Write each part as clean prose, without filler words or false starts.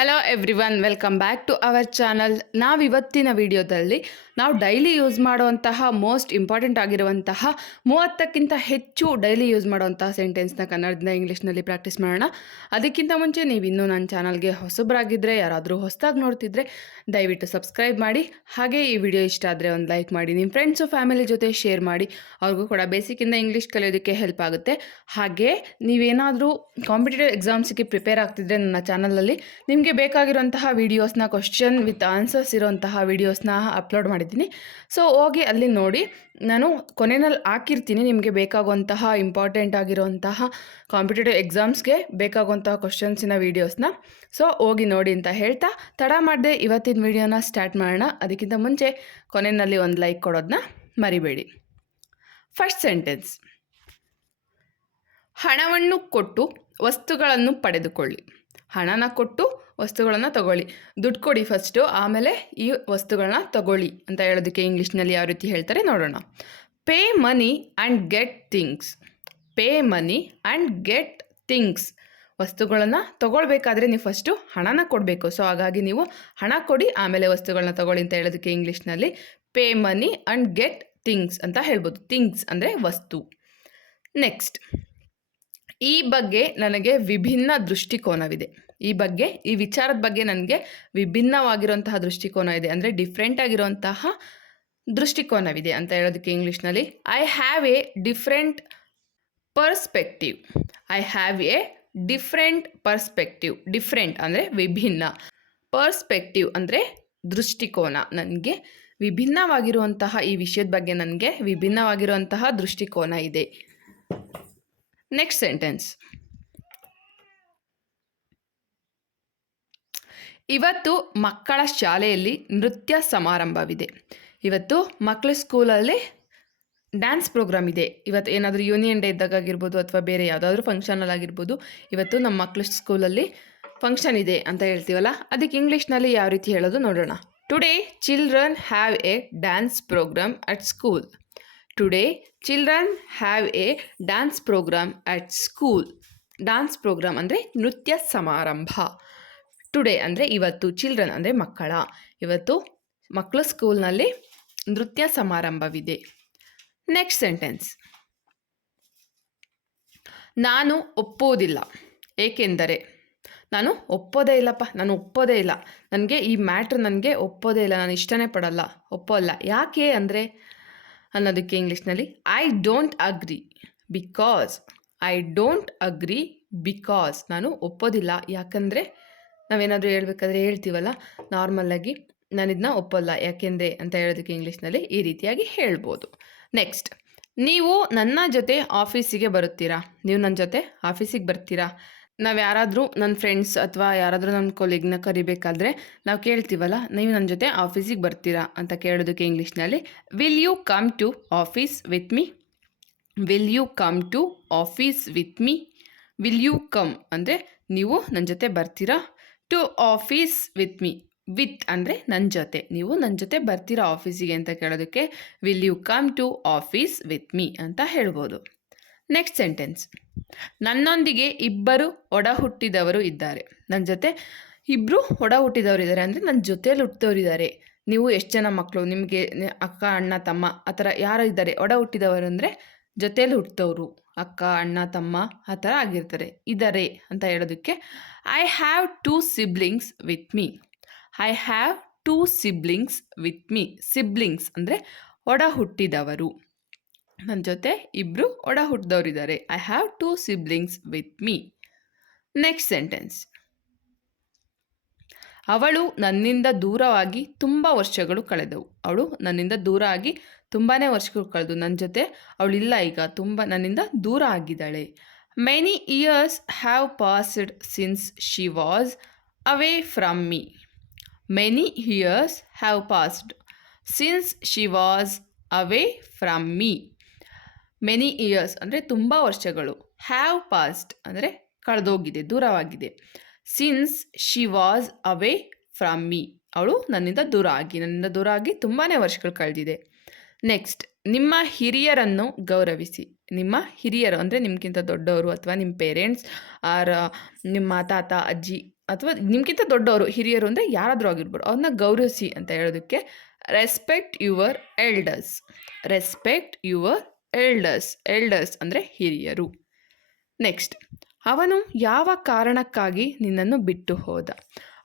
Hello everyone, welcome back to our channel. ನಾವಿವತ್ತಿನ ವಿಡಿಯೋದಲ್ಲಿ ನಾವು ಡೈಲಿ ಯೂಸ್ ಮಾಡುವಂತಹ ಮೋಸ್ಟ್ ಇಂಪಾರ್ಟೆಂಟ್ ಆಗಿರುವಂತಹ 30ಕ್ಕಿಂತ ಹೆಚ್ಚು ಡೈಲಿ ಯೂಸ್ ಮಾಡುವಂತಹ ಸೆಂಟೆನ್ಸ್ನ ಕನ್ನಡದಿಂದ ಇಂಗ್ಲೀಷ್ನಲ್ಲಿ ಪ್ರಾಕ್ಟೀಸ್ ಮಾಡೋಣ. ಅದಕ್ಕಿಂತ ಮುಂಚೆ ನೀವು ಇನ್ನೂ ನನ್ನ ಚಾನಲ್ಗೆ ಹೊಸಬರಾಗಿದ್ದರೆ, ಯಾರಾದರೂ ಹೊಸದಾಗಿ ನೋಡ್ತಿದ್ರೆ ದಯವಿಟ್ಟು ಸಬ್ಸ್ಕ್ರೈಬ್ ಮಾಡಿ. ಹಾಗೆ ಈ ವಿಡಿಯೋ ಇಷ್ಟ ಆದರೆ ಒಂದು ಲೈಕ್ ಮಾಡಿ, ನಿಮ್ಮ ಫ್ರೆಂಡ್ಸು ಫ್ಯಾಮಿಲಿ ಜೊತೆ ಶೇರ್ ಮಾಡಿ. ಅವ್ರಿಗೂ ಕೂಡ ಬೇಸಿಕ್ಕಿಂದ ಇಂಗ್ಲೀಷ್ ಕಲಿಯೋದಕ್ಕೆ ಹೆಲ್ಪ್ ಆಗುತ್ತೆ. ಹಾಗೆ ನೀವೇನಾದರೂ ಕಾಂಪಿಟೇಟಿವ್ ಎಕ್ಸಾಮ್ಸಿಗೆ ಪ್ರಿಪೇರ್ ಆಗ್ತಿದ್ರೆ ನನ್ನ ಚಾನಲಲ್ಲಿ ನಿಮಗೆ ಬೇಕಾಗಿರುವಂತಹ ವೀಡಿಯೋಸ್ನ, ಕ್ವಶನ್ ವಿತ್ ಆನ್ಸರ್ಸ್ ಇರೋಂತಹ ವೀಡಿಯೋಸ್ನ ಅಪ್ಲೋಡ್ ಮಾಡಿದ್ದೀನಿ. ಸೊ ಹೋಗಿ ಅಲ್ಲಿ ನೋಡಿ. ನಾನು ಕೊನೆಯಲ್ಲಿ ಹಾಕಿರ್ತೀನಿ ನಿಮಗೆ ಬೇಕಾಗುವಂತಹ ಇಂಪಾರ್ಟೆಂಟ್ ಆಗಿರುವಂತಹ ಕಾಂಪಿಟೇಟಿವ್ ಎಕ್ಸಾಮ್ಸ್ಗೆ ಬೇಕಾಗುವಂತಹ ಕ್ವಶನ್ಸಿನ ವೀಡಿಯೋಸ್ನ. ಸೊ ಹೋಗಿ ನೋಡಿ ಅಂತ ಹೇಳ್ತಾ ತಡ ಮಾಡದೆ ಇವತ್ತಿನ ವೀಡಿಯೋನ ಸ್ಟಾರ್ಟ್ ಮಾಡೋಣ. ಅದಕ್ಕಿಂತ ಮುಂಚೆ ಕೊನೆಯಲ್ಲಿ ಒಂದು ಲೈಕ್ ಕೊಡೋದನ್ನ ಮರಿಬೇಡಿ. ಫಸ್ಟ್ ಸೆಂಟೆನ್ಸ್: ಹಣವನ್ನು ಕೊಟ್ಟು ವಸ್ತುಗಳನ್ನು ಪಡೆದುಕೊಳ್ಳಿ. ಹಣನ ಕೊಟ್ಟು ವಸ್ತುಗಳನ್ನು ತಗೊಳ್ಳಿ. ದುಡ್ಡು ಕೊಡಿ ಫಸ್ಟು, ಆಮೇಲೆ ಈ ವಸ್ತುಗಳನ್ನ ತಗೊಳ್ಳಿ ಅಂತ ಹೇಳೋದಕ್ಕೆ ಇಂಗ್ಲೀಷ್ನಲ್ಲಿ ಯಾವ ರೀತಿ ಹೇಳ್ತಾರೆ ನೋಡೋಣ. Pay money and get things. Pay money and get things. ವಸ್ತುಗಳನ್ನು ತಗೊಳ್ಬೇಕಾದ್ರೆ ನೀವು ಫಸ್ಟು ಹಣನ ಕೊಡಬೇಕು. ಸೊ ಹಾಗಾಗಿ ನೀವು ಹಣ ಕೊಡಿ, ಆಮೇಲೆ ವಸ್ತುಗಳನ್ನ ತಗೊಳ್ಳಿ ಅಂತ ಹೇಳೋದಕ್ಕೆ ಇಂಗ್ಲೀಷ್ನಲ್ಲಿ pay money and get things ಅಂತ ಹೇಳ್ಬೋದು. ಥಿಂಗ್ಸ್ ಅಂದರೆ ವಸ್ತು. ನೆಕ್ಸ್ಟ್: ಈ ಬಗ್ಗೆ ನನಗೆ ವಿಭಿನ್ನ ದೃಷ್ಟಿಕೋನವಿದೆ. ಈ ವಿಚಾರದ ಬಗ್ಗೆ ನನಗೆ ವಿಭಿನ್ನವಾಗಿರುವಂತಹ ದೃಷ್ಟಿಕೋನ ಇದೆ, ಅಂದರೆ ಡಿಫ್ರೆಂಟ್ ಆಗಿರುವಂತಹ ದೃಷ್ಟಿಕೋನವಿದೆ ಅಂತ ಹೇಳೋದಕ್ಕೆ ಇಂಗ್ಲೀಷ್ನಲ್ಲಿ I have A different perspective. I have A different perspective. Different ಅಂದರೆ ವಿಭಿನ್ನ, ಪರ್ಸ್ಪೆಕ್ಟಿವ್ ಅಂದರೆ ದೃಷ್ಟಿಕೋನ. ನನಗೆ ವಿಭಿನ್ನವಾಗಿರುವಂತಹ ಈ ವಿಷಯದ ಬಗ್ಗೆ ನನಗೆ ವಿಭಿನ್ನವಾಗಿರುವಂತಹ ದೃಷ್ಟಿಕೋನ ಇದೆ. ನೆಕ್ಸ್ಟ್ ಸೆಂಟೆನ್ಸ್: ಇವತ್ತು ಮಕ್ಕಳ ಶಾಲೆಯಲ್ಲಿ ನೃತ್ಯ ಸಮಾರಂಭವಿದೆ. ಇವತ್ತು ಮಕ್ಕಳ ಸ್ಕೂಲಲ್ಲಿ ಡ್ಯಾನ್ಸ್ ಪ್ರೋಗ್ರಾಮ್ ಇದೆ. ಇವತ್ತು ಏನಾದರೂ ಯೂನಿಯನ್ ಡೇ ಇದ್ದಾಗಿರ್ಬೋದು ಅಥವಾ ಬೇರೆ ಯಾವುದಾದ್ರೂ ಫಂಕ್ಷನಲ್ಲಾಗಿರ್ಬೋದು, ಇವತ್ತು ನಮ್ಮ ಮಕ್ಕಳ ಸ್ಕೂಲಲ್ಲಿ ಫಂಕ್ಷನ್ ಇದೆ ಅಂತ ಹೇಳ್ತೀವಲ್ಲ, ಅದಕ್ಕೆ ಇಂಗ್ಲೀಷ್ನಲ್ಲಿ ಯಾವ ರೀತಿ ಹೇಳೋದು ನೋಡೋಣ. Today children have a dance program at school. Today children have a dance program at school. Dance program ಅಂದರೆ ನೃತ್ಯ ಸಮಾರಂಭ. ಟುಡೇ ಅಂದರೆ ಇವತ್ತು, ಚಿಲ್ಡ್ರನ್ ಅಂದರೆ ಮಕ್ಕಳ. ಇವತ್ತು ಮಕ್ಕಳ ಸ್ಕೂಲ್ನಲ್ಲಿ ನೃತ್ಯ ಸಮಾರಂಭವಿದೆ. ನೆಕ್ಸ್ಟ್ ಸೆಂಟೆನ್ಸ್: ನಾನು ಒಪ್ಪೋದಿಲ್ಲ, ಏಕೆಂದರೆ. ನಾನು ಒಪ್ಪೋದೇ ಇಲ್ಲಪ್ಪ, ನಾನು ಒಪ್ಪೋದೇ ಇಲ್ಲ, ನನಗೆ ಈ ಮ್ಯಾಟ್ರ್ ನನಗೆ ಒಪ್ಪೋದೇ ಇಲ್ಲ, ನಾನು ಇಷ್ಟನೇ ಪಡಲ್ಲ, ಒಪ್ಪೋಲ್ಲ. ಯಾಕೆ ಅಂದರೆ ಅನ್ನೋದಕ್ಕೆ ಇಂಗ್ಲೀಷ್ನಲ್ಲಿ I don't agree because. I don't agree because. ನಾನು ಒಪ್ಪೋದಿಲ್ಲ ಯಾಕಂದರೆ, ನಾವೇನಾದರೂ ಹೇಳ್ಬೇಕಾದ್ರೆ ಹೇಳ್ತೀವಲ್ಲ ನಾರ್ಮಲ್ಲಾಗಿ, ನಾನು ಇದನ್ನ ಒಪ್ಪೋಲ್ಲ ಯಾಕೆಂದರೆ ಅಂತ ಹೇಳೋದಕ್ಕೆ ಇಂಗ್ಲೀಷ್ನಲ್ಲಿ ಈ ರೀತಿಯಾಗಿ ಹೇಳ್ಬೋದು. ನೆಕ್ಸ್ಟ್: ನೀವು ನನ್ನ ಜೊತೆ ಆಫೀಸಿಗೆ ಬರುತ್ತೀರಾ. ನೀವು ನನ್ನ ಜೊತೆ ಆಫೀಸಿಗೆ ಬರ್ತೀರಾ. ನಾವು ಯಾರಾದರೂ ನನ್ನ ಫ್ರೆಂಡ್ಸ್ ಅಥವಾ ಯಾರಾದರೂ ನನ್ನ ಕೊಲೀಗ್ನ ಕರಿಬೇಕಾದ್ರೆ ನಾವು ಕೇಳ್ತೀವಲ್ಲ, ನೀವು ನನ್ನ ಜೊತೆ ಆಫೀಸಿಗೆ ಬರ್ತೀರಾ ಅಂತ ಕೇಳೋದಕ್ಕೆ ಇಂಗ್ಲೀಷ್ನಲ್ಲಿ will you come to office with me. Will you come to office with me. Will you come ಅಂದರೆ ನೀವು ನನ್ನ ಜೊತೆ ಬರ್ತೀರಾ. To office with me. With ಅಂದರೆ ನನ್ನ ಜೊತೆ, ನೀವು ನನ್ನ ಜೊತೆ ಬರ್ತೀರಾ ಆಫೀಸಿಗೆ ಅಂತ ಕೇಳೋದಕ್ಕೆ will you come to office with me ಅಂತ ಹೇಳ್ಬೋದು. ನೆಕ್ಸ್ಟ್ ಸೆಂಟೆನ್ಸ್: ನನ್ನೊಂದಿಗೆ ಇಬ್ಬರು ಒಡ ಹುಟ್ಟಿದವರು ಇದ್ದಾರೆ. ನನ್ನ ಜೊತೆ ಇಬ್ಬರು ಒಡ ಹುಟ್ಟಿದವರು ಇದ್ದಾರೆ ಅಂದರೆ ನನ್ನ ಜೊತೆಯಲ್ಲಿ ಹುಟ್ಟಿದವರಿದ್ದಾರೆ. ನೀವು ಎಷ್ಟು ಜನ ಮಕ್ಕಳು, ನಿಮಗೆ ಅಕ್ಕ, ಅಣ್ಣ, ತಮ್ಮ ಆ ಥರ ಯಾರು ಇದ್ದಾರೆ. ಒಡ ಹುಟ್ಟಿದವರು ಅಂದರೆ ಜೊತೆಯಲ್ಲಿ ಹುಟ್ಟಿದವರು, ಅಕ್ಕ, ಅಣ್ಣ, ತಮ್ಮ ಆ ಥರ ಆಗಿರ್ತಾರೆ. ಇದ್ದಾರೆ ಅಂತ ಹೇಳೋದಕ್ಕೆ I have 2 siblings with me. I have 2 siblings with me. Siblings ಅಂದರೆ ಒಡ ಹುಟ್ಟಿದವರು. ನನ್ನ ಜೊತೆ ಇಬ್ಬರು ಒಡ ಹುಟ್ಟಿದವರಿದ್ದಾರೆ. I have 2 siblings with me. Next sentence: ಅವಳು ನನ್ನಿಂದ ದೂರವಾಗಿ ತುಂಬ ವರ್ಷಗಳು ಕಳೆದವು. ಅವಳು ನನ್ನಿಂದ ದೂರ ಆಗಿ ತುಂಬಾ ವರ್ಷಗಳು ಕಳೆದು, ನನ್ನ ಜೊತೆ ಅವಳಿಲ್ಲ ಈಗ, ತುಂಬ ನನ್ನಿಂದ ದೂರ ಆಗಿದ್ದಾಳೆ. Many years have passed since she was away from me. Many years have passed since she was away from me. Many years ಅಂದರೆ ತುಂಬ ವರ್ಷಗಳು. ಹ್ಯಾವ್ ಪಾಸ್ಡ್ ಅಂದರೆ ಕಳೆದೋಗಿದೆ, ದೂರವಾಗಿದೆ. Since she was away from me. ಅವಳು ನನ್ನಿಂದ ದೂರ ಆಗಿ ತುಂಬಾ ವರ್ಷಗಳು ಕಳೆದಿದೆ. ನೆಕ್ಸ್ಟ್: ನಿಮ್ಮ ಹಿರಿಯರನ್ನು ಗೌರವಿಸಿ. ನಿಮ್ಮ ಹಿರಿಯರು ಅಂದರೆ ನಿಮಗಿಂತ ದೊಡ್ಡವರು ಅಥವಾ ನಿಮ್ಮ ಪೇರೆಂಟ್ಸ್ ಆರ್ ನಿಮ್ಮ ತಾತ, ಅಜ್ಜಿ ಅಥವಾ ನಿಮ್ಗಿಂತ ದೊಡ್ಡವರು, ಹಿರಿಯರು ಅಂದರೆ ಯಾರಾದರೂ ಆಗಿರ್ಬೋದು, ಅವ್ರನ್ನ ಗೌರವಿಸಿ ಅಂತ ಹೇಳೋದಕ್ಕೆ respect your elders. Respect your elders. Elders ಅಂದರೆ ಹಿರಿಯರು. ನೆಕ್ಸ್ಟ್, ಅವನು ಯಾವ ಕಾರಣಕ್ಕಾಗಿ ನಿನ್ನನ್ನು ಬಿಟ್ಟು ಹೋದ.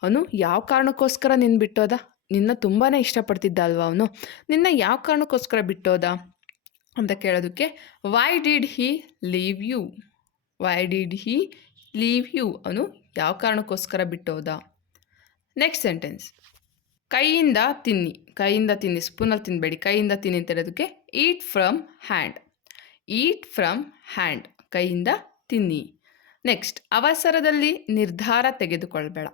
ಅವನು ಯಾವ ಕಾರಣಕ್ಕೋಸ್ಕರ ನಿನ್ನ ಬಿಟ್ಟೋದ? ನಿನ್ನ ತುಂಬಾ ಇಷ್ಟಪಡ್ತಿದ್ದ ಅಲ್ವಾ ಅವನು? ನಿನ್ನ ಯಾವ ಕಾರಣಕ್ಕೋಸ್ಕರ ಬಿಟ್ಟೋದ ಅಂತ ಕೇಳೋದಕ್ಕೆ why did he leave you. Why did he leave you. ಅವನು ಯಾವ ಕಾರಣಕ್ಕೋಸ್ಕರ ಬಿಟ್ಟೋದ. ನೆಕ್ಸ್ಟ್ ಸೆಂಟೆನ್ಸ್, ಕೈಯಿಂದ ತಿನ್ನಿ. ಕೈಯಿಂದ ತಿನ್ನಿ, ಸ್ಪೂನಲ್ಲಿ ತಿನ್ನಬೇಡಿ, ಕೈಯಿಂದ ತಿನ್ನಿ ಅಂತ ಹೇಳೋದಕ್ಕೆ eat from hand. Eat from hand, ಕೈಯಿಂದ ತಿನ್ನಿ. ನೆಕ್ಸ್ಟ್, ಅವಸರದಲ್ಲಿ ನಿರ್ಧಾರ ತೆಗೆದುಕೊಳ್ಬೇಡ.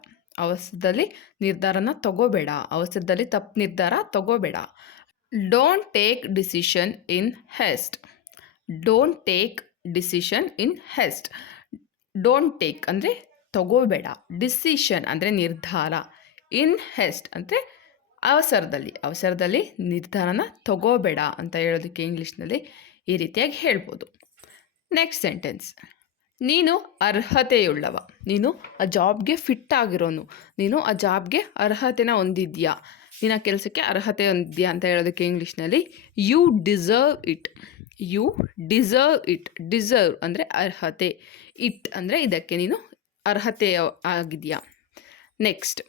ಅವಸರದಲ್ಲಿ ನಿರ್ಧಾರನ ತಗೋಬೇಡ. ಅವಸರದಲ್ಲಿ ತಪ್ಪು ನಿರ್ಧಾರ ತಗೋಬೇಡ. Don't take decision in haste. Don't take decision in haste. Don't take ಅಂದರೆ ತಗೋಬೇಡ, ಡಿಸಿಷನ್ ಅಂದರೆ ನಿರ್ಧಾರ, ಇನ್ ಹೆಸ್ಟ್ ಅಂದರೆ ಅವಸರದಲ್ಲಿ. ಅವಸರದಲ್ಲಿ ನಿರ್ಧಾರನ ತಗೋಬೇಡ ಅಂತ ಹೇಳೋದಕ್ಕೆ ಇಂಗ್ಲೀಷ್ನಲ್ಲಿ ಈ ರೀತಿಯಾಗಿ ಹೇಳ್ಬೋದು. ನೆಕ್ಸ್ಟ್ ಸೆಂಟೆನ್ಸ್, ನೀನು ಅರ್ಹತೆಯುಳ್ಳವ. ನೀನು ಆ ಜಾಬ್ಗೆ ಫಿಟ್ ಆಗಿರೋನು. ನೀನು ಆ ಜಾಬ್ಗೆ ಅರ್ಹತೆನ ಹೊಂದಿದ್ಯಾ, ನೀನು ಆ ಕೆಲಸಕ್ಕೆ ಅರ್ಹತೆ ಹೊಂದಿದ್ಯಾ ಅಂತ ಹೇಳೋದಕ್ಕೆ ಇಂಗ್ಲೀಷ್ನಲ್ಲಿ you deserve it. You deserve it. Deserve ಅಂದರೆ ಅರ್ಹತೆ, ಇಟ್ ಅಂದರೆ ಇದಕ್ಕೆ ನೀನು ಅರ್ಹತೆ ಆಗಿದೆಯಾ. ನೆಕ್ಸ್ಟ್,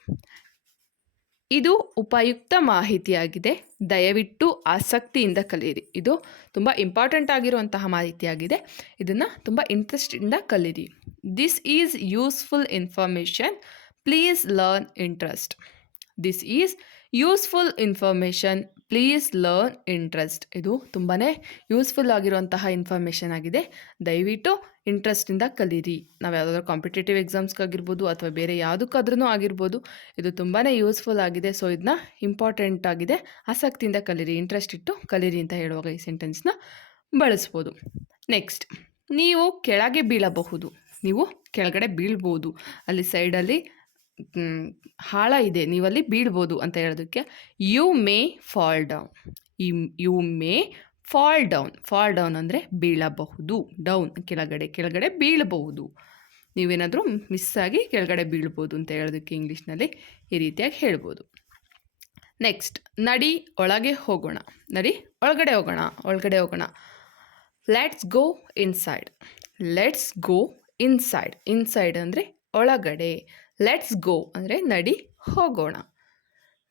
ಇದು ಉಪಯುಕ್ತ ಮಾಹಿತಿಯಾಗಿದೆ, ದಯವಿಟ್ಟು ಆಸಕ್ತಿಯಿಂದ ಕಲಿಯಿರಿ. ಇದು ತುಂಬ ಇಂಪಾರ್ಟೆಂಟ್ ಆಗಿರುವಂತಹ ಮಾಹಿತಿಯಾಗಿದೆ, ಇದನ್ನು ತುಂಬ ಇಂಟ್ರೆಸ್ಟಿಂದ ಕಲೀರಿ. This is useful information, please learn interest. This is useful information, please learn interest. ಇದು ತುಂಬಾ ಯೂಸ್ಫುಲ್ ಆಗಿರುವಂತಹ ಇನ್ಫಾರ್ಮೇಷನ್ ಆಗಿದೆ, ದಯವಿಟ್ಟು ಇಂಟ್ರೆಸ್ಟಿಂದ ಕಲೀರಿ. ನಾವು ಯಾವುದಾದ್ರೂ ಕಾಂಪಿಟೇಟಿವ್ ಎಕ್ಸಾಮ್ಸ್ಗಾಗಿರ್ಬೋದು ಅಥವಾ ಬೇರೆ ಯಾವುದಕ್ಕಾದ್ರೂ ಆಗಿರ್ಬೋದು, ಇದು ತುಂಬಾ ಯೂಸ್ಫುಲ್ ಆಗಿದೆ. ಸೊ ಇದನ್ನ ಇಂಪಾರ್ಟೆಂಟ್ ಆಗಿದೆ, ಆಸಕ್ತಿಯಿಂದ ಕಲೀರಿ, ಇಂಟ್ರೆಸ್ಟ್ ಇಟ್ಟು ಕಲೀರಿ ಅಂತ ಹೇಳುವಾಗ ಈ ಸೆಂಟೆನ್ಸ್ನ ಬಳಸ್ಬೋದು. ನೆಕ್ಸ್ಟ್, ನೀವು ಕೆಳಗೆ ಬೀಳಬಹುದು. ನೀವು ಕೆಳಗಡೆ ಬೀಳ್ಬೋದು, ಅಲ್ಲಿ ಸೈಡಲ್ಲಿ ಹಾಳ ಇದೆ, ನೀವಲ್ಲಿ ಬೀಳ್ಬೋದು ಅಂತ ಹೇಳೋದಕ್ಕೆ you may fall down. You may fall down. Fall down ಅಂದರೆ ಬೀಳಬಹುದು. ಡೌನ್ ಕೆಳಗಡೆ, ಕೆಳಗಡೆ ಬೀಳಬಹುದು. ನೀವೇನಾದರೂ ಮಿಸ್ಸಾಗಿ ಕೆಳಗಡೆ ಬೀಳ್ಬೋದು ಅಂತ ಹೇಳೋದಕ್ಕೆ ಇಂಗ್ಲೀಷ್ನಲ್ಲಿ ಈ ರೀತಿಯಾಗಿ ಹೇಳ್ಬೋದು. ನೆಕ್ಸ್ಟ್, ನಡಿ ಒಳಗೆ ಹೋಗೋಣ. ನಡಿ ಒಳಗಡೆ ಹೋಗೋಣ. ಒಳಗಡೆ ಹೋಗೋಣ. Let's go inside. Let's go inside. Inside ಅಂದರೆ ಒಳಗಡೆ. ಲೆಟ್ಸ್ ಗೋ ಅಂದರೆ ನಡಿ ಹೋಗೋಣ.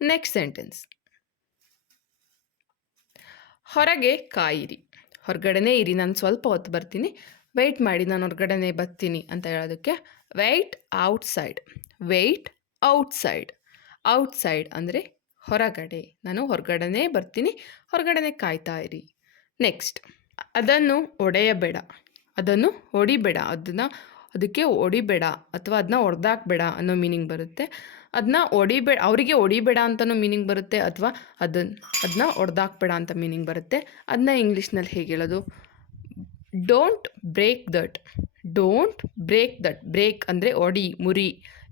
ನೆಕ್ಸ್ಟ್ ಸೆಂಟೆನ್ಸ್, ಹೊರಗೆ ಕಾಯಿರಿ. ಹೊರಗಡೆನೇ ಇರಿ, ನಾನು ಸ್ವಲ್ಪ ಹೊತ್ತು ಬರ್ತೀನಿ, ವೆಯ್ಟ್ ಮಾಡಿ, ನಾನು ಹೊರಗಡೆನೇ ಬರ್ತೀನಿ ಅಂತ ಹೇಳೋದಕ್ಕೆ wait outside. Wait outside. Outside ಅಂದರೆ ಹೊರಗಡೆ, ನಾನು ಹೊರಗಡೆನೇ ಬರ್ತೀನಿ, ಹೊರಗಡೆನೇ ಕಾಯ್ತಾ ಇರಿ. ನೆಕ್ಸ್ಟ್, ಅದನ್ನು ಒಡೆಯಬೇಡ. ಅದನ್ನು ಹೊಡಿಬೇಡ. ಅದಕ್ಕೆ ಹೊಡಿಬೇಡ ಅಥವಾ ಅದನ್ನ ಹೊಡೆದಾಕ್ಬೇಡ ಅನ್ನೋ ಮೀನಿಂಗ್ ಬರುತ್ತೆ. ಅದನ್ನ ಹೊಡಿಬೇಡ, ಅವರಿಗೆ ಹೊಡಿಬೇಡ ಅಂತಲೂ ಮೀನಿಂಗ್ ಬರುತ್ತೆ, ಅಥವಾ ಅದನ್ನ ಹೊಡೆದಾಕ್ಬೇಡ ಅಂತ ಮೀನಿಂಗ್ ಬರುತ್ತೆ. ಅದನ್ನ ಇಂಗ್ಲೀಷ್ನಲ್ಲಿ ಹೇಗೆ ಹೇಳೋದು? Don't break that. Don't break that. Break ಅಂದರೆ ಹೊಡಿ, ಮುರಿ,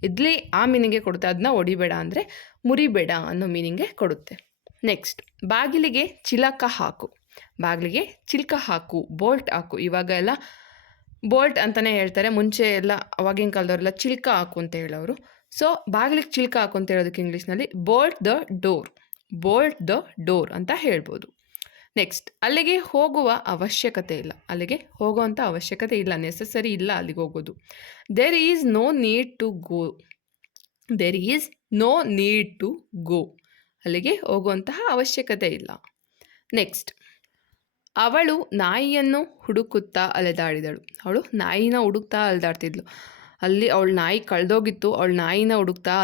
ಇದ್ಲಿ ಆ ಮೀನಿಂಗೆ ಕೊಡುತ್ತೆ. ಅದನ್ನ ಹೊಡಿಬೇಡ ಅಂದರೆ ಮುರಿಬೇಡ ಅನ್ನೋ ಮೀನಿಂಗೆ ಕೊಡುತ್ತೆ. ನೆಕ್ಸ್ಟ್, ಬಾಗಿಲಿಗೆ ಚಿಲಕ ಹಾಕು. ಬಾಗಿಲಿಗೆ ಚಿಲ್ಕ ಹಾಕು, ಬೋಲ್ಟ್ ಹಾಕು. ಇವಾಗ ಎಲ್ಲ ಬೋಲ್ಟ್ ಅಂತಲೇ ಹೇಳ್ತಾರೆ, ಮುಂಚೆ ಎಲ್ಲ ಅವಾಗಿನ ಕಾಲದವರೆಲ್ಲ ಚಿಲ್ಕ ಹಾಕು ಅಂತ ಹೇಳೋರು. ಸೊ ಬಾಗಿಲಿಗೆ ಚಿಲ್ಕ ಹಾಕು ಅಂತ ಹೇಳೋದಕ್ಕೆ ಇಂಗ್ಲೀಷ್ನಲ್ಲಿ bolt the door. Bolt the door ಅಂತ ಹೇಳ್ಬೋದು. ನೆಕ್ಸ್ಟ್, ಅಲ್ಲಿಗೆ ಹೋಗುವ ಅವಶ್ಯಕತೆ ಇಲ್ಲ. ಅಲ್ಲಿಗೆ ಹೋಗುವಂಥ ಅವಶ್ಯಕತೆ ಇಲ್ಲ, ನೆಸಸರಿ ಇಲ್ಲ ಅಲ್ಲಿಗೆ ಹೋಗೋದು. There is no need to go. There is no need to go. ಅಲ್ಲಿಗೆ ಹೋಗುವಂತಹ ಅವಶ್ಯಕತೆ ಇಲ್ಲ. ನೆಕ್ಸ್ಟ್, ಅವಳು ನಾಯಿಯನ್ನು ಹುಡುಕುತ್ತಾ ಅಲೆದಾಡಿದಳು. ಅವಳು ನಾಯಿನ ಹುಡುಕ್ತಾ ಅಲೆದಾಡ್ತಿದ್ಲು. ಅಲ್ಲಿ ಅವಳು ನಾಯಿ ಕಳೆದೋಗಿತ್ತು, ಅವಳು ನಾಯಿನ ಹುಡುಕ್ತಾ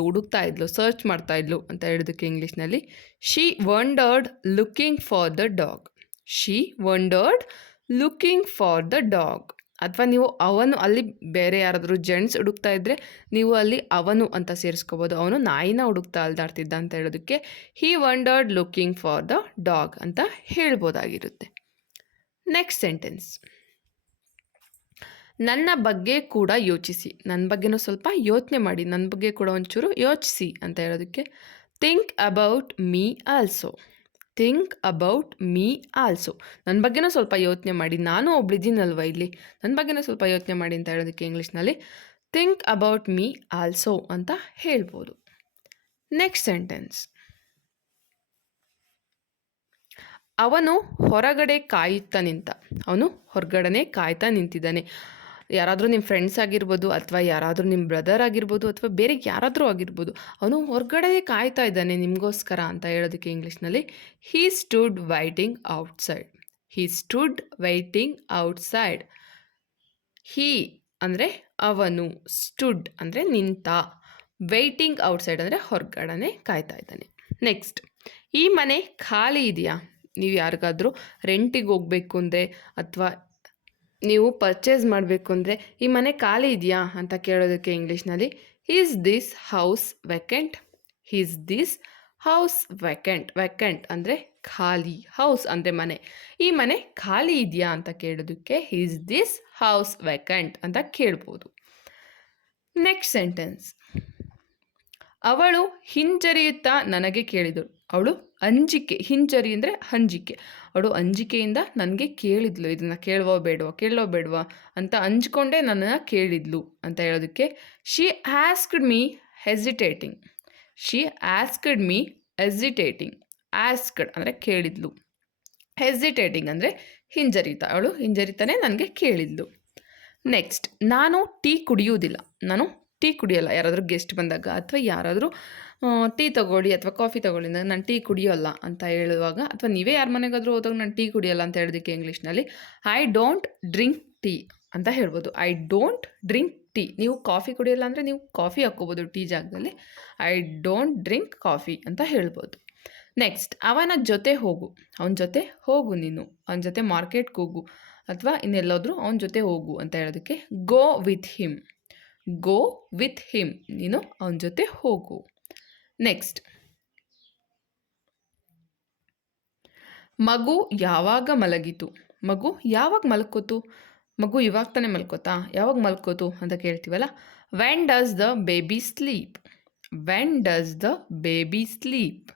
ಹುಡುಕ್ತಾ ಇದ್ಲು, ಸರ್ಚ್ ಮಾಡ್ತಾ ಇದ್ಲು ಅಂತ ಹೇಳೋದಕ್ಕೆ ಇಂಗ್ಲೀಷ್ನಲ್ಲಿ she wondered looking for the dog. She wondered looking for the dog. ಅಥವಾ ನೀವು ಅವನು, ಅಲ್ಲಿ ಬೇರೆ ಯಾರಾದರೂ ಜೆಂಟ್ಸ್ ಹುಡುಕ್ತಾ ಇದ್ದರೆ ನೀವು ಅಲ್ಲಿ ಅವನು ಅಂತ ಸೇರಿಸ್ಕೋಬೋದು. ಅವನು ನಾಯಿನ ಹುಡುಕ್ತಾ ಅಲ್ದಾಡ್ತಿದ್ದ ಅಂತ ಹೇಳೋದಕ್ಕೆ he wondered looking for the dog ಅಂತ ಹೇಳ್ಬೋದಾಗಿರುತ್ತೆ. ನೆಕ್ಸ್ಟ್ ಸೆಂಟೆನ್ಸ್, ನನ್ನ ಬಗ್ಗೆ ಕೂಡ ಯೋಚಿಸಿ. ನನ್ನ ಬಗ್ಗೆನೂ ಸ್ವಲ್ಪ ಯೋಚನೆ ಮಾಡಿ, ನನ್ನ ಬಗ್ಗೆ ಕೂಡ ಒಂಚೂರು ಯೋಚಿಸಿ ಅಂತ ಹೇಳೋದಕ್ಕೆ think about me also. Think about me also. ನನ್ನ ಬಗ್ಗೆನೂ ಸ್ವಲ್ಪ ಯೋಚನೆ ಮಾಡಿ, ನಾನು ಒಬ್ಳಿದ್ದೀನಲ್ವ ಇಲ್ಲಿ, ನನ್ನ ಬಗ್ಗೆನೂ ಸ್ವಲ್ಪ ಯೋಚನೆ ಮಾಡಿ ಅಂತ ಹೇಳೋದಕ್ಕೆ ಇಂಗ್ಲೀಷ್ನಲ್ಲಿ ಥಿಂಕ್ ಅಬೌಟ್ ಮೀ ಆಲ್ಸೋ ಅಂತ ಹೇಳ್ಬೋದು. ನೆಕ್ಸ್ಟ್ ಸೆಂಟೆನ್ಸ್, ಅವನು ಹೊರಗಡೆ ಕಾಯುತ್ತಾ ನಿಂತ. ಅವನು ಹೊರಗಡೆ ಕಾಯ್ತಾ ನಿಂತಿದ್ದಾನೆ. ಯಾರಾದರೂ ನಿಮ್ಮ ಫ್ರೆಂಡ್ಸ್ ಆಗಿರ್ಬೋದು, ಅಥವಾ ಯಾರಾದರೂ ನಿಮ್ಮ ಬ್ರದರ್ ಆಗಿರ್ಬೋದು, ಅಥವಾ ಬೇರೆ ಯಾರಾದರೂ ಆಗಿರ್ಬೋದು. ಅವನು ಹೊರಗಡೆ ಕಾಯ್ತಾ ಇದ್ದಾನೆ ನಿಮಗೋಸ್ಕರ ಅಂತ ಹೇಳೋದಕ್ಕೆ ಇಂಗ್ಲೀಷ್ನಲ್ಲಿ ಹೀ ಸ್ಟುಡ್ ವೈಟಿಂಗ್ ಔಟ್ಸೈಡ್. ಹೀ ಸ್ಟುಡ್ ವೈಟಿಂಗ್ ಔಟ್ಸೈಡ್. ಹೀ ಅಂದರೆ ಅವನು, ಸ್ಟುಡ್ ಅಂದರೆ ನಿಂತ, ವೈಟಿಂಗ್ ಔಟ್ಸೈಡ್ ಅಂದರೆ ಹೊರಗಡೆ ಕಾಯ್ತಾ ಇದ್ದಾನೆ. ನೆಕ್ಸ್ಟ್, ಈ ಮನೆ ಖಾಲಿ ಇದೆಯಾ? ನೀವು ಯಾರಿಗಾದರೂ ರೆಂಟಿಗೆ ಹೋಗಬೇಕು ಅಂದರೆ, ಅಥವಾ ನೀವು ಪರ್ಚೇಸ್ ಮಾಡಬೇಕು ಅಂದರೆ ಈ ಮನೆ ಖಾಲಿ ಇದೆಯಾ ಅಂತ ಕೇಳೋದಕ್ಕೆ ಇಂಗ್ಲೀಷ್ನಲ್ಲಿ is this house vacant. Is this house vacant. Vacant ಅಂದರೆ ಖಾಲಿ, ಹೌಸ್ ಅಂದರೆ ಮನೆ. ಈ ಮನೆ ಖಾಲಿ ಇದೆಯಾ ಅಂತ ಕೇಳೋದಕ್ಕೆ ಈಸ್ ದಿಸ್ ಹೌಸ್ ವೆಕೆಂಟ್ ಅಂತ ಕೇಳ್ಬೋದು. ನೆಕ್ಸ್ಟ್ ಸೆಂಟೆನ್ಸ್, ಅವಳು ಹಿಂಜರಿಯುತ್ತಾ ನನಗೆ ಕೇಳಿದಳು. ಅವಳು ಅಂಜಿಕೆ, ಹಿಂಜರಿ ಅಂದರೆ ಅಂಜಿಕೆ. ಅವಳು ಅಂಜಿಕೆಯಿಂದ ನನಗೆ ಕೇಳಿದ್ಲು, ಇದನ್ನು ಕೇಳೋ ಬೇಡವಾ ಅಂತ ಅಂಜ್ಕೊಂಡೇ ನನ್ನನ್ನು ಕೇಳಿದ್ಲು ಅಂತ ಹೇಳೋದಕ್ಕೆ she asked me hesitating. She asked me hesitating. Asked ಅಂದರೆ ಕೇಳಿದ್ಲು, ಹೆಸಿಟೇಟಿಂಗ್ ಅಂದರೆ ಹಿಂಜರಿತ. ಅವಳು ಹಿಂಜರಿತಾನೆ ನನಗೆ ಕೇಳಿದ್ಲು. ನೆಕ್ಸ್ಟ್, ನಾನು ಟೀ ಕುಡಿಯುವುದಿಲ್ಲ. ನಾನು ಟೀ ಕುಡಿಯೋಲ್ಲ. ಯಾರಾದರೂ ಗೆಸ್ಟ್ ಬಂದಾಗ ಅಥವಾ ಯಾರಾದರೂ ಟೀ ತೊಗೊಳ್ಳಿ ಅಥವಾ ಕಾಫಿ ತೊಗೊಳ್ಳಿ ಅಂದಾಗ ನಾನು ಟೀ ಕುಡಿಯೋಲ್ಲ ಅಂತ ಹೇಳುವಾಗ, ಅಥವಾ ನೀವೇ ಯಾರ ಮನೆಗಾದರೂ ಹೋದಾಗ ನಾನು ಟೀ ಕುಡಿಯೋಲ್ಲ ಅಂತ ಹೇಳೋದಕ್ಕೆ ಇಂಗ್ಲೀಷ್ನಲ್ಲಿ ಐ ಡೋಂಟ್ ಡ್ರಿಂಕ್ ಟೀ ಅಂತ ಹೇಳ್ಬೋದು. I don't drink tea. ನೀವು ಕಾಫಿ ಕುಡಿಯೋಲ್ಲ ಅಂದರೆ ನೀವು ಕಾಫಿ ಹಾಕ್ಕೋಬೋದು ಟೀ ಜಾಗದಲ್ಲಿ. ಐ ಡೋಂಟ್ ಡ್ರಿಂಕ್ ಕಾಫಿ ಅಂತ ಹೇಳ್ಬೋದು. ನೆಕ್ಸ್ಟ್, ಅವನ ಜೊತೆ ಹೋಗು. ಅವನ ಜೊತೆ ಹೋಗು ನೀನು. ಅವನ ಜೊತೆ ಮಾರ್ಕೆಟ್ಗೆ ಹೋಗು ಅಥವಾ ಇನ್ನೆಲ್ಲಾದರೂ ಅವನ ಜೊತೆ ಹೋಗು ಅಂತ ಹೇಳೋದಕ್ಕೆ go with him. Go with him. ನೀನು ಅವನ ಜೊತೆ ಹೋಗು. ನೆಕ್ಸ್ಟ್, ಮಗು ಯಾವಾಗ ಮಲಗಿತು? ಮಗು ಯಾವಾಗ ಮಲ್ಕೋತು? ಮಗು ಇವಾಗ ತಾನೇ ಮಲ್ಕೋತಾ, ಯಾವಾಗ ಮಲ್ಕೋತು ಅಂತ ಕೇಳ್ತೀವಲ್ಲ. When does the baby sleep. When does the baby sleep.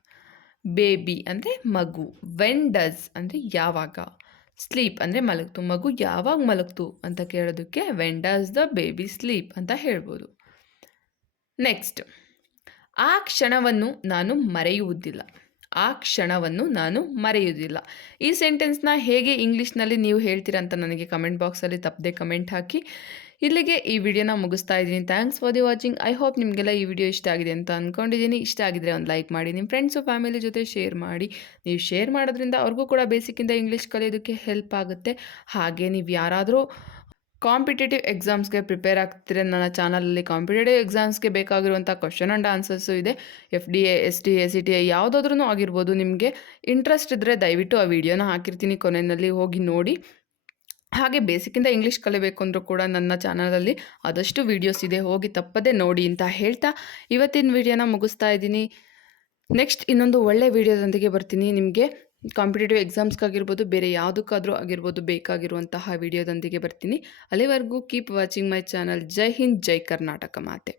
Baby ಅಂದರೆ ಮಗು, ವೆನ್ ಡಸ್ ಅಂದರೆ ಯಾವಾಗ, ಸ್ಲೀಪ್ ಅಂದರೆ ಮಲಗ್ತು. ಮಗು ಯಾವಾಗ ಮಲಗ್ತು ಅಂತ ಕೇಳೋದಕ್ಕೆ when does the baby sleep ಅಂತ ಹೇಳ್ಬೋದು. ನೆಕ್ಸ್ಟ್, ಆ ಕ್ಷಣವನ್ನು ನಾನು ಮರೆಯುವುದಿಲ್ಲ. ಆ ಕ್ಷಣವನ್ನು ನಾನು ಮರೆಯುವುದಿಲ್ಲ. ಈ ಸೆಂಟೆನ್ಸ್ನ ಹೇಗೆ ಇಂಗ್ಲೀಷ್ನಲ್ಲಿ ನೀವು ಹೇಳ್ತೀರಾ ಅಂತ ನನಗೆ ಕಮೆಂಟ್ ಬಾಕ್ಸಲ್ಲಿ ತಪ್ಪದೆ ಕಮೆಂಟ್ ಹಾಕಿ. ಇಲ್ಲಿಗೆ ಈ ವಿಡಿಯೋನ ಮುಗಿಸ್ತಾ ಇದ್ದೀನಿ. Thanks for the watching. I hope ನಿಮಗೆಲ್ಲ ಈ ವಿಡಿಯೋ ಇಷ್ಟ ಆಗಿದೆ ಅಂತ ಅಂದ್ಕೊಂಡಿದ್ದೀನಿ. ಇಷ್ಟ ಆಗಿದ್ರೆ ಒಂದು ಲೈಕ್ ಮಾಡಿ, ನಿಮ್ಮ ಫ್ರೆಂಡ್ಸು ಫ್ಯಾಮಿಲಿ ಜೊತೆ ಶೇರ್ ಮಾಡಿ. ನೀವು ಶೇರ್ ಮಾಡೋದ್ರಿಂದ ಅವ್ರಿಗೂ ಕೂಡ ಬೇಸಿಕ್ಕಿಂದ ಇಂಗ್ಲೀಷ್ ಕಲಿಯೋದಕ್ಕೆ ಹೆಲ್ಪ್ ಆಗುತ್ತೆ. ಹಾಗೆ ನೀವು ಯಾರಾದರೂ ಕಾಂಪಿಟೇಟಿವ್ ಎಕ್ಸಾಮ್ಸ್ಗೆ ಪ್ರಿಪೇರ್ ಆಗ್ತಿದ್ರೆ ನನ್ನ ಚಾನಲಲ್ಲಿ ಕಾಂಪಿಟೇಟಿವ್ ಎಕ್ಸಾಮ್ಸ್ಗೆ ಬೇಕಾಗಿರುವಂಥ ಕ್ವಶನ್ ಆ್ಯಂಡ್ ಆನ್ಸರ್ಸು ಇದೆ. FDA STA CTI ಯಾವುದಾದ್ರೂ ಆಗಿರ್ಬೋದು. ನಿಮಗೆ ಇಂಟ್ರೆಸ್ಟ್ ಇದ್ದರೆ ದಯವಿಟ್ಟು ಆ ವಿಡಿಯೋನ ಹಾಕಿರ್ತೀನಿ, ಕೊನೆಯಲ್ಲಿ ಹೋಗಿ ನೋಡಿ. ಹಾಗೆ ಬೇಸಿಕ್ಕಿಂದ ಇಂಗ್ಲೀಷ್ ಕಲಿಬೇಕು ಅಂದರೂ ಕೂಡ ನನ್ನ ಚಾನಲಲ್ಲಿ ಆದಷ್ಟು ವೀಡಿಯೋಸ್ ಇದೆ, ಹೋಗಿ ತಪ್ಪದೆ ನೋಡಿ ಅಂತ ಹೇಳ್ತಾ ಇವತ್ತಿನ ವಿಡಿಯೋನ ಮುಗಿಸ್ತಾ ಇದ್ದೀನಿ. ನೆಕ್ಸ್ಟ್ ಇನ್ನೊಂದು ಒಳ್ಳೆ ವಿಡಿಯೋದೊಂದಿಗೆ ಬರ್ತೀನಿ. ನಿಮಗೆ ಕಾಂಪಿಟೇಟಿವ್ ಎಕ್ಸಾಮ್ಸ್ಗಾಗಿರ್ಬೋದು, ಬೇರೆ ಯಾವುದಕ್ಕಾದರೂ ಆಗಿರ್ಬೋದು ಬೇಕಾಗಿರುವಂತಹ ವಿಡಿಯೋದೊಂದಿಗೆ ಬರ್ತೀನಿ. ಅಲ್ಲಿವರೆಗೂ ಕೀಪ್ ವಾಚಿಂಗ್ ಮೈ ಚಾನಲ್. ಜೈ ಹಿಂದ್, ಜೈ ಕರ್ನಾಟಕ ಮಾತೆ.